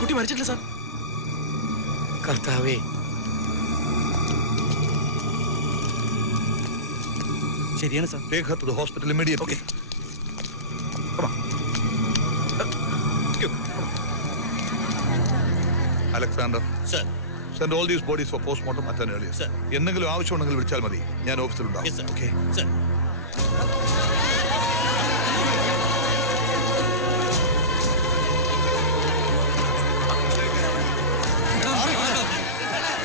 കുട്ടി മരിച്ചിട്ടില്ല സാർ. കർത്താവേ, ശരിയാണ് sir. Take her to the hospital immediately. Okay. Come on. Alexander. Sir. Send all these bodies for postmortem at an earliest. Sir. എന്തെങ്കിലും ആവശ്യമുണ്ടെങ്കിൽ വിളിച്ചാൽ മതി. ഞാൻ ഓഫീസിലുണ്ടാവും. Yes, sir. Okay. Sir.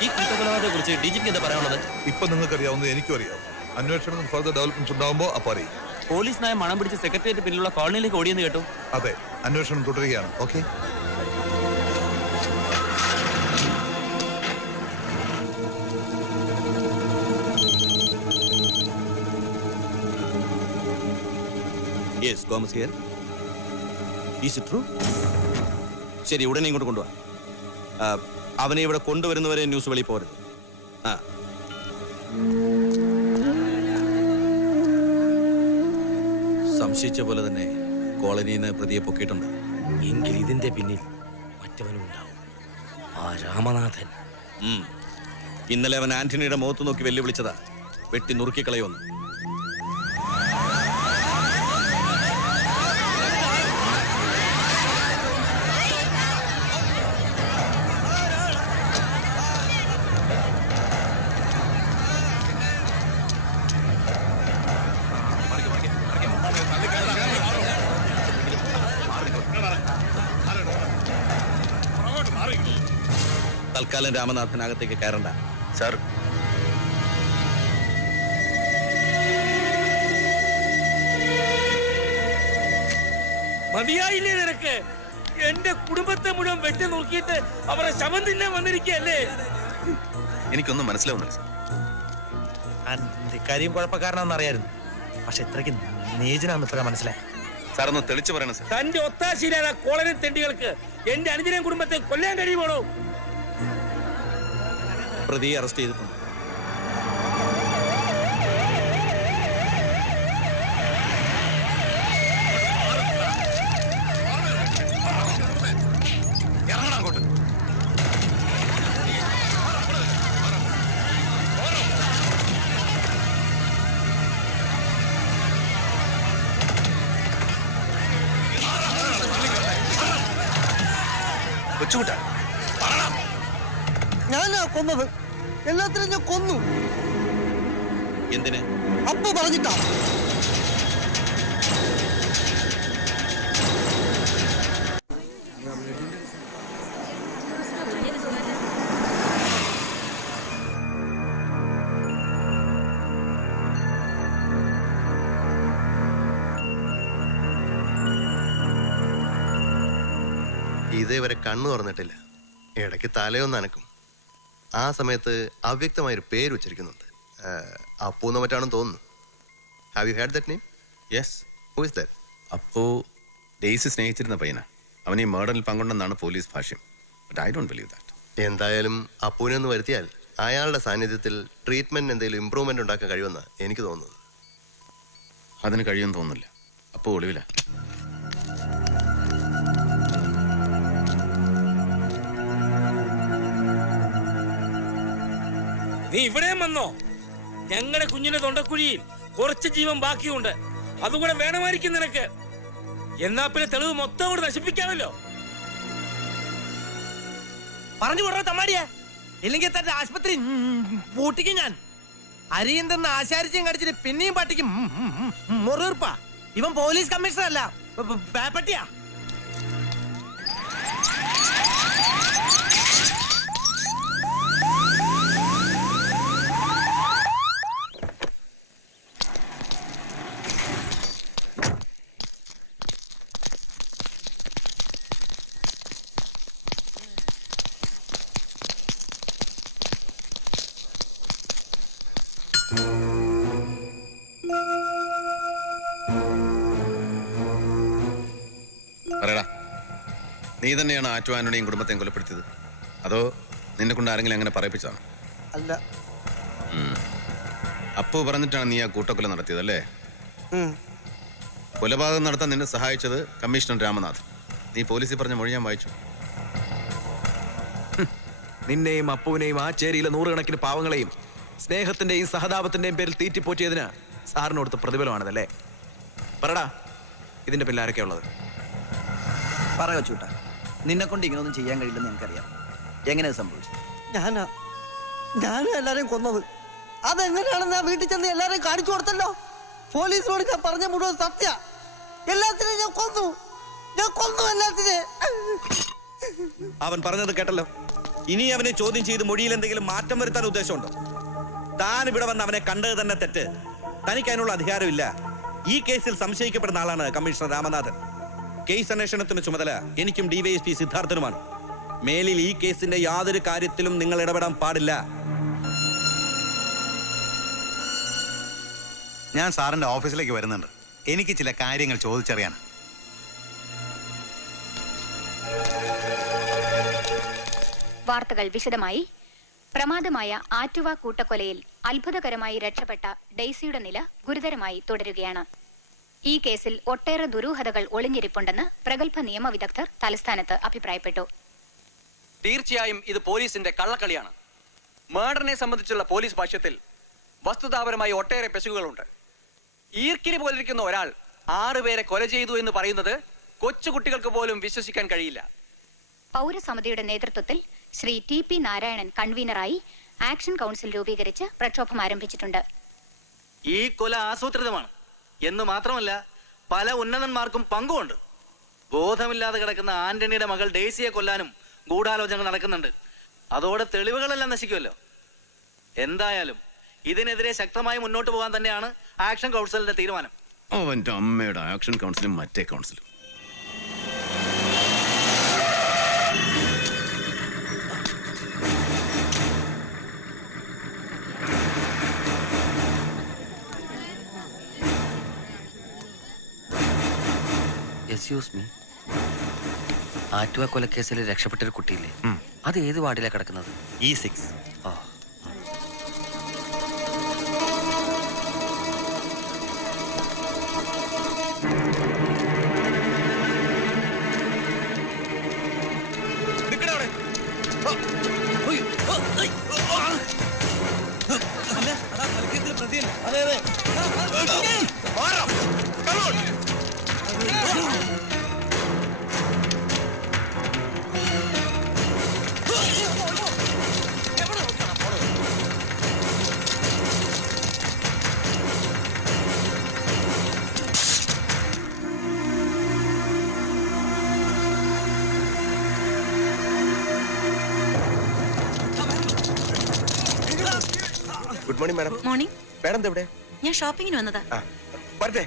ഈ കുറ്റകൊലപാതകത്തെ കുറിച്ച് ഡിജിക്ക് എന്താ പറയാനുള്ളത്? ഇപ്പൊ നിങ്ങൾക്ക് അറിയാവുന്നത് എനിക്കും അറിയാം. അന്വേഷണത്തിൽ ഫർദർ ഡെവലപ്മെന്റ്സ് ഉണ്ടാവുമ്പോൾ അപ്പോൾ അറിയും. പോലീസ് നായ മണം പിടിച്ച് സെക്രട്ടേറിയറ്റ് പിന്നിലുള്ള കോളനിയിലേക്ക് ഓടിയെന്ന് കേട്ടു. അതെ, അന്വേഷണം തുടരുകയാണ്. Okay. Yes, Gomez here. Is it true? ശരി, ഉടനെ ഇങ്ങോട്ട് കൊണ്ടുവാ. അവനെ ഇവിടെ കൊണ്ടുവരുന്നവരെ ന്യൂസ് വെളി പോരുത്. സംശയിച്ച പോലെ തന്നെ കോളനിയിൽ നിന്ന് പ്രതിയെ പൊക്കിയിട്ടുണ്ട്. എങ്കിൽ ഇതിന്റെ പിന്നിൽ മറ്റവനും ഉണ്ടാവും, ആ രാമനാഥൻ. ഇന്നലെ അവൻ ആന്റണിയുടെ മുഖത്ത് നോക്കി വെല്ലുവിളിച്ചതാ, വെട്ടി നുറുക്കിക്കളയുമെന്ന്. തൽക്കാലം രാമനാഥനകത്തേക്ക് കയറണ്ട. സാർ, മതിയായില്ലേ നിനക്ക്? എന്റെ കുടുംബത്തെ മുഴുവൻ വെട്ടി നോക്കിയിട്ട് അവരെ ശവം തിന്നാൻ വന്നിരിക്കല്ലേ? എനിക്കൊന്നും മനസ്സിലാവുന്നില്ല സാർ. കാര്യം കുഴപ്പക്കാരനാണെന്ന് അറിയായിരുന്നു, പക്ഷെ ഇത്രയ്ക്ക് നീചനാന്ന് ഇപ്പഴാ മനസ്സിലായി. സാർ ഒന്ന് തെളിച്ചു പറയണം സാർ. തന്റെ ഒത്താശയിലാണ് കോളനി തെണ്ടികൾക്ക് എന്റെ അനുജനെയും കുടുംബത്തെ കൊല്ലാൻ കഴിയുമോ? പ്രതിയെ അറസ്റ്റ് ചെയ്തിട്ടുണ്ട്. കൊച്ചുകൂട്ടാ, ഞാനാ കൊന്നത്. എല്ലാത്തിനും ഞാൻ കൊന്നു. എന്തിന്? അപ്പ പറഞ്ഞിട്ടാ. ഇതേവരെ കണ്ണു തുറന്നിട്ടില്ല. ഇടയ്ക്ക് തലയൊന്ന് അനക്കും. ആ സമയത്ത് അവ്യക്തമായൊരു പേര് ഉച്ചരിക്കുന്നുണ്ട്. അപ്പൂന്ന് മറ്റാണെന്ന് തോന്നുന്നു. Have you had that name? Yes. Who is that? അപ്പോ ഡെയ്സി സ്നേഹിച്ചിരുന്ന പയ്യനാ. അവൻ ഈ മേർഡറിൽ പങ്കുണ്ടെന്നാണ് പോലീസ് ഭാഷ്യം. But I don't believe that. എന്തായാലും അപ്പൂനെ ഒന്ന് വരുത്തിയാൽ അയാളുടെ സാന്നിധ്യത്തിൽ ട്രീറ്റ്മെന്റ് എന്തെങ്കിലും ഇമ്പ്രൂവ്മെന്റ് ഉണ്ടാക്കാൻ കഴിയുമെന്ന് എനിക്ക് തോന്നുന്നത്. അതിന് കഴിയുമെന്ന് തോന്നുന്നില്ല. അപ്പോ ഒളിവില. നീ ഇവിടെയും വന്നോ? ഞങ്ങളുടെ കുഞ്ഞിന്റെ തൊണ്ടക്കുഴിയിൽ കുറച്ച് ജീവൻ ബാക്കിയുണ്ട്, അതുകൂടെ വേണമായിരിക്കും നിനക്ക്. എന്നാ പിന്നെ തെളിവ് മൊത്തം കൂടെ നശിപ്പിക്കാമല്ലോ. പറഞ്ഞു വിടറ തമ്മാടിയാ, ഇല്ലെങ്കിൽ തന്റെ ആശുപത്രി പൂട്ടിക്കും ഞാൻ. അരിയും തന്ന ആശാരിച്ചും കടിച്ചിട്ട് പിന്നെയും പാട്ടിക്കും മുറിർപ്പാ. ഇവൻ പോലീസ് കമ്മീഷണർ അല്ല, പേപ്പട്ടിയാ. പറയടാ, നീ തന്നെയാണ് ആറ്റുവാനുടെയും കുടുംബത്തെയും കൊലപ്പെടുത്തിയത്, അതോ നിന്നെ കൊണ്ട് ആരെങ്കിലും അങ്ങനെ പറയിപ്പിച്ചതാണ്? അല്ല. അപ്പു പറഞ്ഞിട്ടാണ് നീ ആ കൂട്ടക്കൊല നടത്തിയത് അല്ലേ? കൊലപാതകം നടത്താൻ നിന്നെ സഹായിച്ചത് കമ്മീഷണർ രാമനാഥ്. നീ പോലീസിൽ പറഞ്ഞ മൊഴി ഞാൻ വായിച്ചു. നിന്നെയും അപ്പുവിനെയും ആ ചേരിയിലെ നൂറുകണക്കിന് പാവങ്ങളെയും സ്നേഹത്തിന്റെയും സഹതാപത്തിന്റെയും പേരിൽ തീറ്റിപ്പോറ്റിയതിന് സാറിന് കൊടുത്ത പ്രതിഫലമാണതല്ലേ? പറടാ, ഇതിന്റെ പിന്നിൽ ആരൊക്കെയാ ഉള്ളത്? പറയോ ചൂട്ടാ, നിന്നെ കൊണ്ട് ഇങ്ങനൊന്നും ചെയ്യാൻ കഴിയില്ലെന്ന് എനിക്കറിയാം. എങ്ങനെ സംഭവിച്ചു? ഞാനും എല്ലാരെയും കൊന്നത്. അതെങ്ങനെയാണെന്ന് ഞാൻ വീട്ടിൽ ചെന്ന് എല്ലാരെയും കാണിച്ചു കൊടുത്തല്ലോ. പോലീസിനോട് ഞാൻ പറഞ്ഞ മുഴുവൻ സത്യ. എല്ലാത്തിനെയും ഞാൻ കൊന്നു എല്ലാത്തിനെ. അവൻ പറഞ്ഞത് കേട്ടല്ലോ. ഇനി അവനെ ചോദ്യം ചെയ്ത് മൊഴിയിൽ എന്തെങ്കിലും മാറ്റം വരുത്താൻ ഉദ്ദേശമുണ്ടോ? താൻ ഇവിടെ വന്ന് അവനെ കണ്ടത് തന്നെ തെറ്റ്. തനിക്ക് അതിനുള്ള അധികാരമില്ല. ഈ കേസിൽ സംശയിക്കപ്പെടുന്ന ആളാണ് കമ്മീഷണർ രാമനാഥൻ. കേസ് അന്വേഷണത്തിന് ചുമതല എനിക്കും DYSP സിദ്ധാർത്ഥനുമാണ്. മേലിൽ ഈ കേസിന്റെ യാതൊരു കാര്യത്തിലും നിങ്ങൾ ഇടപെടാൻ പാടില്ല. ഞാൻ സാറിന്റെ ഓഫീസിലേക്ക് വരുന്നുണ്ട്. എനിക്ക് ചില കാര്യങ്ങൾ ചോദിച്ചറിയാൻ. വാർത്തകൾ വിശദമായി. പ്രമാദമായ ആറ്റുവ കൂട്ടക്കൊലയിൽ അത്ഭുതകരമായി രക്ഷപ്പെട്ട ഡെയ്സിയുടെ നില ഗുരുതരമായി തുടരുകയാണ്. ഈ കേസിൽ ഒട്ടേറെ ദുരൂഹതകൾ ഒളിഞ്ഞിരിപ്പുണ്ടെന്ന് പ്രഗത്ഭ നിയമവിദഗ്ധർ തലസ്ഥാനത്ത് അഭിപ്രായപ്പെട്ടു. തീർച്ചയായും ഇത് പോലീസിന്റെ കള്ളക്കളിയാണ്. മർഡറിനെ സംബന്ധിച്ചുള്ള പോലീസ് ഭാഷ്യത്തിൽ വസ്തുതാപരമായി ഒട്ടേറെ പെശകുകളുണ്ട്. ഈർക്കിരി പോലിരിക്കുന്ന ഒരാൾ 6 പേരെ കൊല ചെയ്തു എന്ന് പറയുന്നത് കൊച്ചുകുട്ടികൾക്ക് പോലും വിശ്വസിക്കാൻ കഴിയില്ല. പൗരസമിതിയുടെ നേതൃത്വത്തിൽ ശ്രീ TP നാരായണൻ കൺവീനറായി ആക്ഷൻ കൗൺസിൽ രൂപീകരിച്ച് പ്രക്ഷോഭം ആരംഭിച്ചിട്ടുണ്ട്. ഈ കൊല ആസൂത്രിതമാണ് എന്ന് മാത്രമല്ല പല ഉന്നതന്മാർക്കും പങ്കുമുണ്ട്. ബോധമില്ലാതെ കിടക്കുന്ന ആന്റണിയുടെ മകൾ ഡെയ്സിയെ കൊല്ലാനും ഗൂഢാലോചന നടക്കുന്നുണ്ട്. അതോടെ തെളിവുകളെല്ലാം നശിക്കുമല്ലോ. എന്തായാലും ഇതിനെതിരെ ശക്തമായി മുന്നോട്ട് പോകാൻ തന്നെയാണ് ആക്ഷൻ കൗൺസിലിന്റെ തീരുമാനം. അവന്റെ അമ്മയുടെ ആക്ഷൻ കൗൺസിലും മറ്റേ കൗൺസിലും. എക്സ്ക്യൂസ് മീ, ആറ്റുവ കൊലക്കേസിൽ രക്ഷപ്പെട്ടൊരു കുട്ടിയില്ലേ, അത് ഏത് വാർഡിലാണ് കിടക്കുന്നത്? E6. ആ, good morning madam. Morning. Madam എവിടെ? ഞാൻ ഷോപ്പിങ്ങിന് വന്നതാ. വരട്ടെ.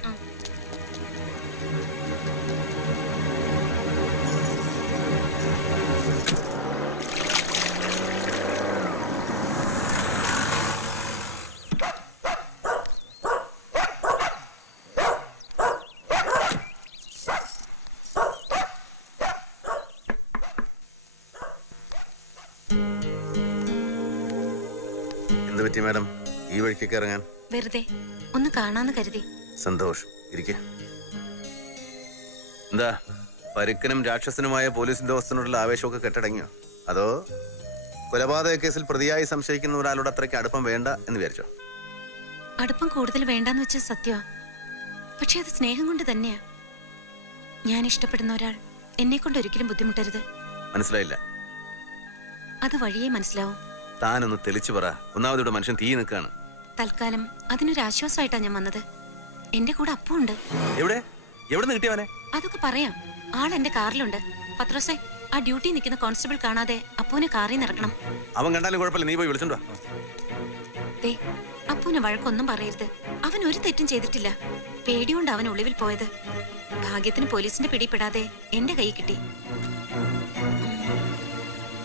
എന്ത് പറ്റി മാഡം ഈ വഴിക്കൊക്കെ ഇറങ്ങാൻ? വെറുതെ ഒന്ന് കാണാന്ന് കരുതി. സന്തോഷം, ഇരിക്കെ. എന്താ പരുക്കനും രാക്ഷസനുമായ പോലീസ് ഉദ്യോഗസ്ഥനോടുള്ള ആവേശമൊക്കെ കെട്ടടങ്ങിയോ? അതോ കൊലപാതക കേസിൽ പ്രതിയായി സംശയിക്കുന്ന ഒരാളോട് അത്രയ്ക്ക് അടുപ്പം വേണ്ട എന്ന് വിചാരിച്ചോ? അടുപ്പം കൂടുതൽ വേണ്ടാന്ന് വെച്ച സത്യമാ. പക്ഷെ അത് സ്നേഹം കൊണ്ട് തന്നെയാ. ഞാൻ ഇഷ്ടപ്പെടുന്ന ഒരാൾ എന്നെ കൊണ്ട് ഒരിക്കലും ബുദ്ധിമുട്ടരുത്. മനസ്സിലായില്ല. അത് വഴിയേ മനസ്സിലാവും. താനൊന്ന് തെളിച്ചു പറ. ഒന്നാമതിവിടെ മനുഷ്യൻ തീ നിൽക്കാണ്. തൽക്കാലം അതിനൊരു ആശ്വാസമായിട്ടാ ഞാൻ വന്നത്. എന്റെ കൂടെ അപ്പുണ്ട്. എവിടെ എവിടെ കിട്ടിയവനെ? അതൊക്കെ പറയാം. ആൾ എന്റെ കാറിലുണ്ട്. പത്രോസേ, ആ ഡ്യൂട്ടി നിൽക്കുന്ന കോൺസ്റ്റബിൾ കാണാതെ അപ്പുവിനെ കാറിൽ നിന്ന് ഇറക്കണം. അവൻ കണ്ടാലും കുഴപ്പമില്ല, നീ പോയി വിളിച്ചോണ്ടോ. ദേ, അപ്പുവിനെ വഴക്കൊന്നും പറയരുത്. അവൻ ഒരു തെറ്റും ചെയ്തിട്ടില്ല. പേടിയോണ്ട് അവൻ ഒളിവിൽ പോയത്. ഭാഗ്യത്തിന് പോലീസിന്റെ പിടിപ്പെടാതെ എന്റെ കൈ കിട്ടി.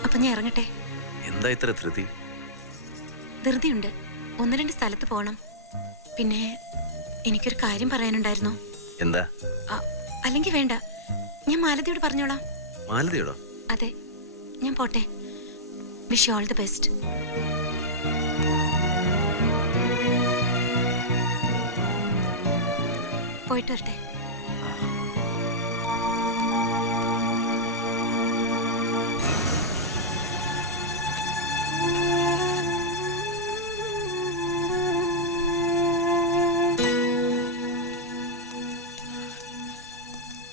അപ്പൊ ഞാൻ ഇറങ്ങട്ടെ. എന്താ ഇത്ര ധൃതി? ധൃതിയുണ്ട്. 1-2 സ്ഥലത്ത് പോണം. പിന്നെ എനിക്കൊരു കാര്യം പറയാനുണ്ടായിരുന്നു. എന്താ? അല്ലെങ്കിൽ വേണ്ട, ഞാൻ മാലതിയോട് പറഞ്ഞോളാം. മാലതിയോടോ? അതെ, ഞാൻ പോട്ടെ. Wish you all the best. പോയിട്ട് വരട്ടെ.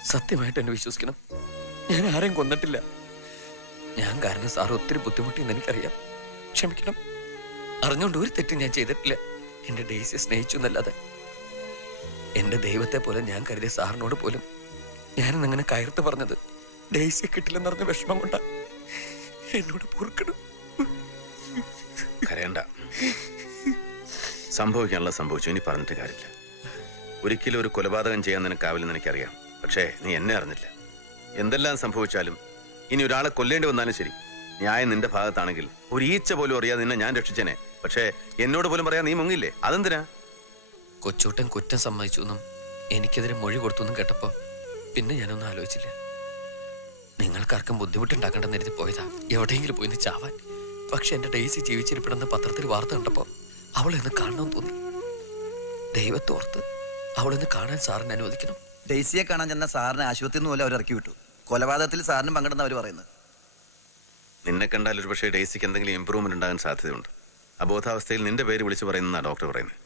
സത്യമായിട്ട് എന്നെ വിശ്വസിക്കണം. ഞാൻ ആരെയും കൊന്നിട്ടില്ല. ഞാൻ കാരണം സാർ ഒത്തിരി ബുദ്ധിമുട്ടിയെന്ന് എനിക്കറിയാം. ക്ഷമിക്കണം. അറിഞ്ഞുകൊണ്ട് ഒരു തെറ്റും ഞാൻ ചെയ്തിട്ടില്ല. എന്റെ ഡേസിയെ സ്നേഹിച്ചു എന്നല്ലാതെ. എന്റെ ദൈവത്തെ പോലെ ഞാൻ കരുതിയ സാറിനോട് പോലും ഞാനിന്നങ്ങനെ കയർത്ത് പറഞ്ഞത് ഡേസിയെ കിട്ടില്ലെന്നറിഞ്ഞ വിഷമം കൊണ്ടാ. എന്നോട് പൊറുക്കണം. കരയണ്ട. സംഭവിക്കാനുള്ള സംഭവിച്ചു. ഇനി പറഞ്ഞിട്ട് കാര്യമില്ല. ഒരിക്കലും ഒരു കൊലപാതകം ചെയ്യാൻ നിനക്കാവില്ലെന്ന് എനിക്കറിയാം. പക്ഷേ നീ എന്നെ അറിഞ്ഞില്ല. എന്തെല്ലാം സംഭവിച്ചാലും ഇനി ഒരാളെ കൊല്ലേണ്ടി വന്നാലും ശരി, ന്യായം നിന്റെ ഭാഗത്താണെങ്കിൽ ഒരു ഈച്ച പോലും അറിയാതെ നിന്നെ ഞാൻ രക്ഷിച്ചേനെ. പക്ഷേ എന്നോട് പോലും പറയാൻ നീ മുങ്ങില്ലേ? അതെന്തിനാ? കൊച്ചൂട്ടൻ കുറ്റം സമ്മതിച്ചു എന്നും എനിക്കെതിരെ മൊഴി കൊടുത്തു കേട്ടപ്പോ പിന്നെ ഞാനൊന്നും ആലോചിച്ചില്ല. നിങ്ങൾക്കാർക്കും ബുദ്ധിമുട്ടുണ്ടാക്കണ്ടെന്ന് എഴുതി പോയതാ, എവിടെയെങ്കിലും പോയിന്ന് ചാവാൻ. പക്ഷെ എന്റെ ഡേസി ജീവിച്ചിരിപ്പിടുന്ന പത്രത്തിൽ വാർത്ത കണ്ടപ്പോ അവളെന്ന് കാണണമെന്ന് തോന്നി. ദൈവത്തോർത്ത് അവളെന്ന് കാണാൻ സാറിന് അനുവദിക്കണം. ഡെയ്സിയെ കാണാൻ ചെന്ന സാറിനെ ആശുപത്രിയിൽ നിന്ന് പോലെ അവർ ഇറക്കി വിട്ടു. കൊലപാതകത്തിൽ സാറിനും പങ്കെടുന്ന അവർ പറയുന്നത്. നിന്നെ കണ്ടാൽ ഒരു പക്ഷേ ഡേസിക്ക് എന്തെങ്കിലും ഇമ്പ്രൂവ്മെന്റ് ഉണ്ടാകാൻ സാധ്യതയുണ്ട്. അബോധാവസ്ഥയിൽ നിന്റെ പേര് വിളിച്ചു പറയുന്ന ഡോക്ടർ പറയുന്നത്.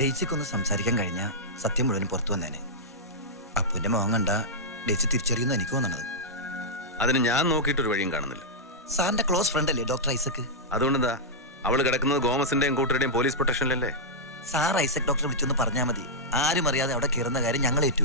ഡെയ്സിക്കൊന്ന് സംസാരിക്കാൻ കഴിഞ്ഞാൽ സത്യം മുഴുവനും പുറത്തു വന്നേനെ. അപ്പുവിന്റെ മുഖം കണ്ട ഡെയ്സി തിരിച്ചറിയുന്ന എനിക്ക് തോന്നണത്. അതിന് ഞാൻ നോക്കിയിട്ടൊരു വഴിയും കാണുന്നില്ല. സാറിന്റെ ക്ലോസ് ഫ്രണ്ട് അല്ലേ ഡോക്ടർ ഐസക്? അതുകൊണ്ടെന്താ? അവള് കിടക്കുന്നത് ഗോമസിന്റെയും കൂട്ടരുടെയും പോലീസ് പ്രൊട്ടക്ഷനിലല്ലേ? സാർ ഐസക് ഡോക്ടറെ വിളിച്ചൊന്ന് പറഞ്ഞാൽ മതി. ആരും അറിയാതെ അവിടെ കയറുന്ന കാര്യം ഞങ്ങൾ ഏറ്റു.